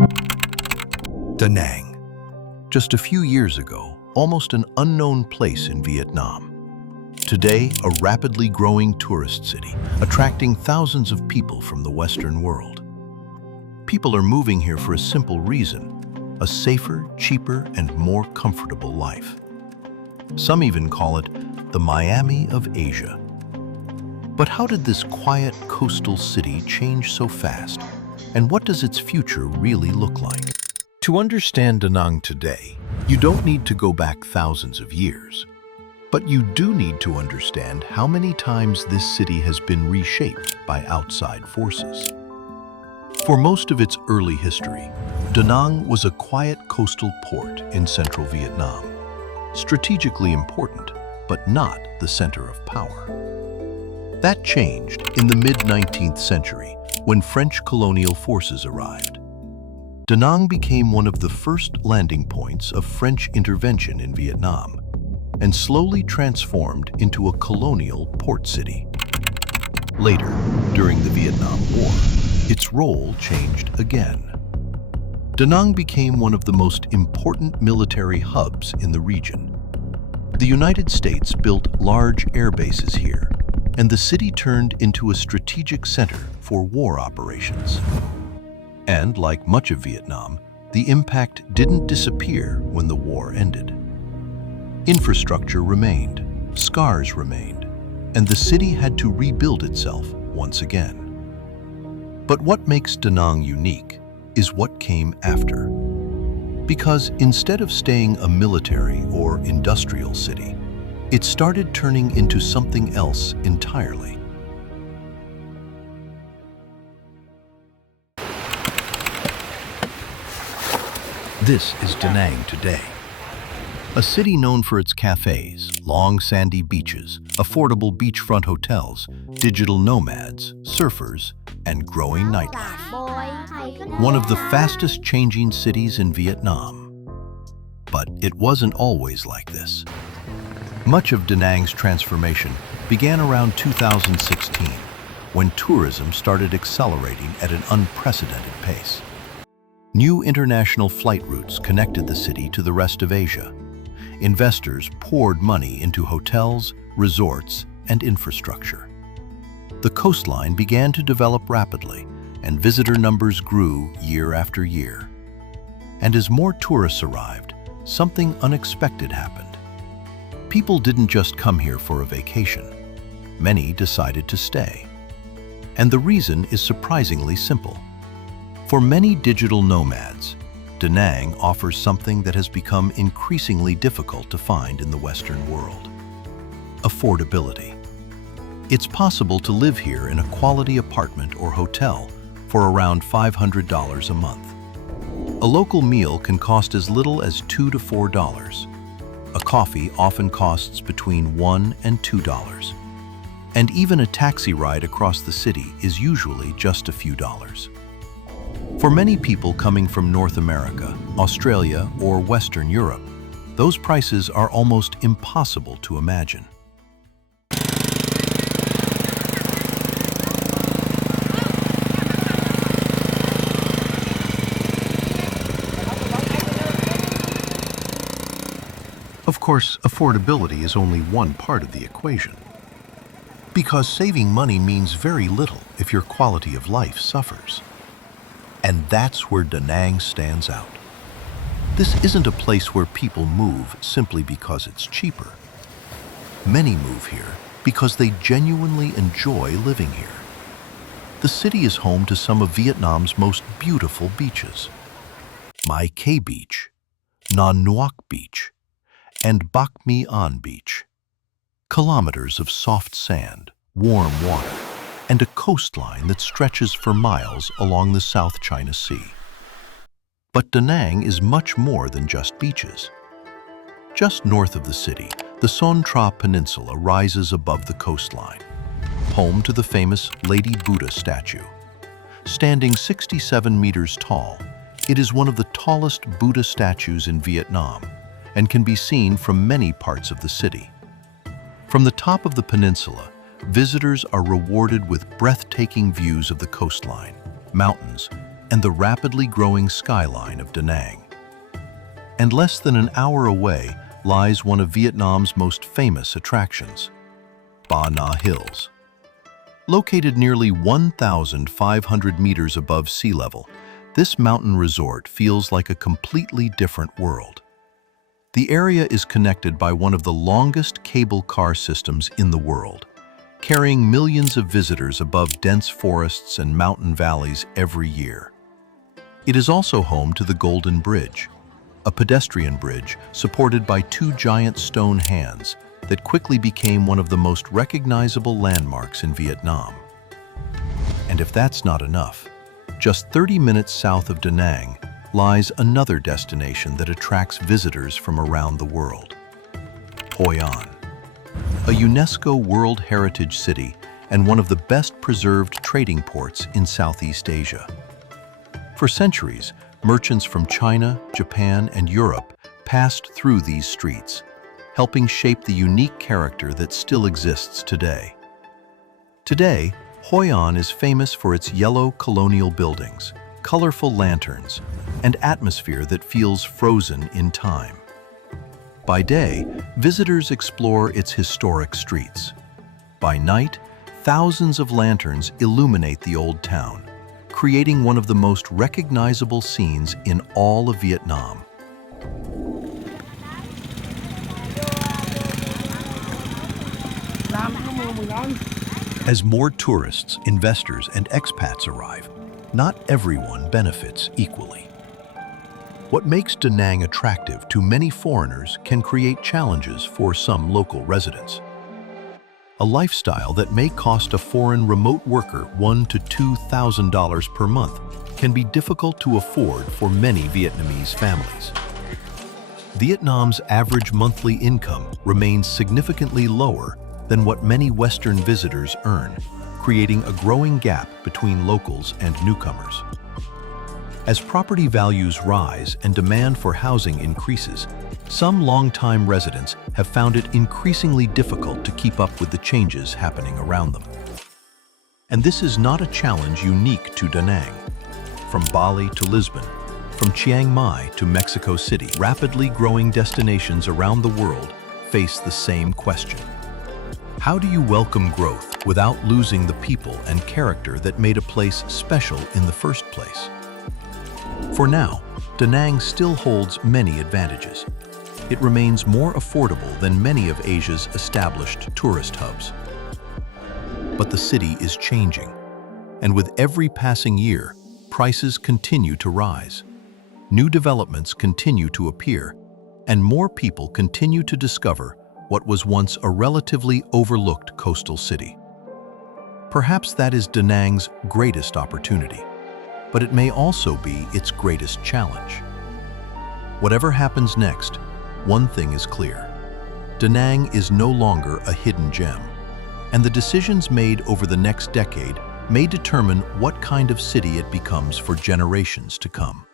Da Nang. Just a few years ago, almost an unknown place in Vietnam. Today, a rapidly growing tourist city, attracting thousands of people from the Western world. People are moving here for a simple reason: a safer, cheaper, and more comfortable life. Some even call it the Miami of Asia. But how did this quiet coastal city change so fast? And what does its future really look like? To understand Da Nang today, you don't need to go back thousands of years. But you do need to understand how many times this city has been reshaped by outside forces. For most of its early history, Da Nang was a quiet coastal port in central Vietnam. Strategically important, but not the center of power. That changed in the mid-19th century when French colonial forces arrived. Da Nang became one of the first landing points of French intervention in Vietnam and slowly transformed into a colonial port city. Later, during the Vietnam War, its role changed again. Da Nang became one of the most important military hubs in the region. The United States built large air bases here, and the city turned into a strategic center for war operations. And like much of Vietnam, the impact didn't disappear when the war ended. Infrastructure remained, scars remained, and the city had to rebuild itself once again. But what makes Da Nang unique is what came after. Because instead of staying a military or industrial city, it started turning into something else entirely. This is Da Nang today. A city known for its cafes, long sandy beaches, affordable beachfront hotels, digital nomads, surfers, and growing nightlife. One of the fastest changing cities in Vietnam. But it wasn't always like this. Much of Da Nang's transformation began around 2016, when tourism started accelerating at an unprecedented pace. New international flight routes connected the city to the rest of Asia. Investors poured money into hotels, resorts, and infrastructure. The coastline began to develop rapidly, and visitor numbers grew year after year. And as more tourists arrived, something unexpected happened. People didn't just come here for a vacation. Many decided to stay. And the reason is surprisingly simple. For many digital nomads, Da Nang offers something that has become increasingly difficult to find in the Western world: affordability. It's possible to live here in a quality apartment or hotel for around $500 a month. A local meal can cost as little as $2 to $4. A coffee often costs between $1 and $2. And even a taxi ride across the city is usually just a few dollars. For many people coming from North America, Australia, or Western Europe, those prices are almost impossible to imagine. Of course, affordability is only one part of the equation. Because saving money means very little if your quality of life suffers. And that's where Da Nang stands out. This isn't a place where people move simply because it's cheaper. Many move here because they genuinely enjoy living here. The city is home to some of Vietnam's most beautiful beaches: Mai Khe Beach, Non Ngoc Beach, and Bac Mi An Beach. Kilometers of soft sand, warm water, and a coastline that stretches for miles along the South China Sea. But Da Nang is much more than just beaches. Just north of the city, the Son Tra Peninsula rises above the coastline, home to the famous Lady Buddha statue. Standing 67 meters tall, it is one of the tallest Buddha statues in Vietnam and can be seen from many parts of the city. From the top of the peninsula, visitors are rewarded with breathtaking views of the coastline, mountains, and the rapidly growing skyline of Da Nang. And less than an hour away lies one of Vietnam's most famous attractions, Ba Na Hills. Located nearly 1,500 meters above sea level, this mountain resort feels like a completely different world. The area is connected by one of the longest cable car systems in the world, carrying millions of visitors above dense forests and mountain valleys every year. It is also home to the Golden Bridge, a pedestrian bridge supported by two giant stone hands that quickly became one of the most recognizable landmarks in Vietnam. And if that's not enough, just 30 minutes south of Da Nang lies another destination that attracts visitors from around the world, Hoi An, a UNESCO World Heritage City and one of the best preserved trading ports in Southeast Asia. For centuries, merchants from China, Japan, and Europe passed through these streets, helping shape the unique character that still exists today. Today, Hoi An is famous for its yellow colonial buildings, colorful lanterns, and atmosphere that feels frozen in time. By day, visitors explore its historic streets. By night, thousands of lanterns illuminate the old town, creating one of the most recognizable scenes in all of Vietnam. As more tourists, investors, and expats arrive, not everyone benefits equally. What makes Da Nang attractive to many foreigners can create challenges for some local residents. A lifestyle that may cost a foreign remote worker $1,000 to $2,000 per month can be difficult to afford for many Vietnamese families. Vietnam's average monthly income remains significantly lower than what many Western visitors earn, creating a growing gap between locals and newcomers. As property values rise and demand for housing increases, some longtime residents have found it increasingly difficult to keep up with the changes happening around them. And this is not a challenge unique to Da Nang. From Bali to Lisbon, from Chiang Mai to Mexico City, rapidly growing destinations around the world face the same question. How do you welcome growth without losing the people and character that made a place special in the first place? For now, Da Nang still holds many advantages. It remains more affordable than many of Asia's established tourist hubs. But the city is changing, and with every passing year, prices continue to rise. New developments continue to appear, and more people continue to discover what was once a relatively overlooked coastal city. Perhaps that is Da Nang's greatest opportunity, but it may also be its greatest challenge. Whatever happens next, one thing is clear. Da Nang is no longer a hidden gem, and the decisions made over the next decade may determine what kind of city it becomes for generations to come.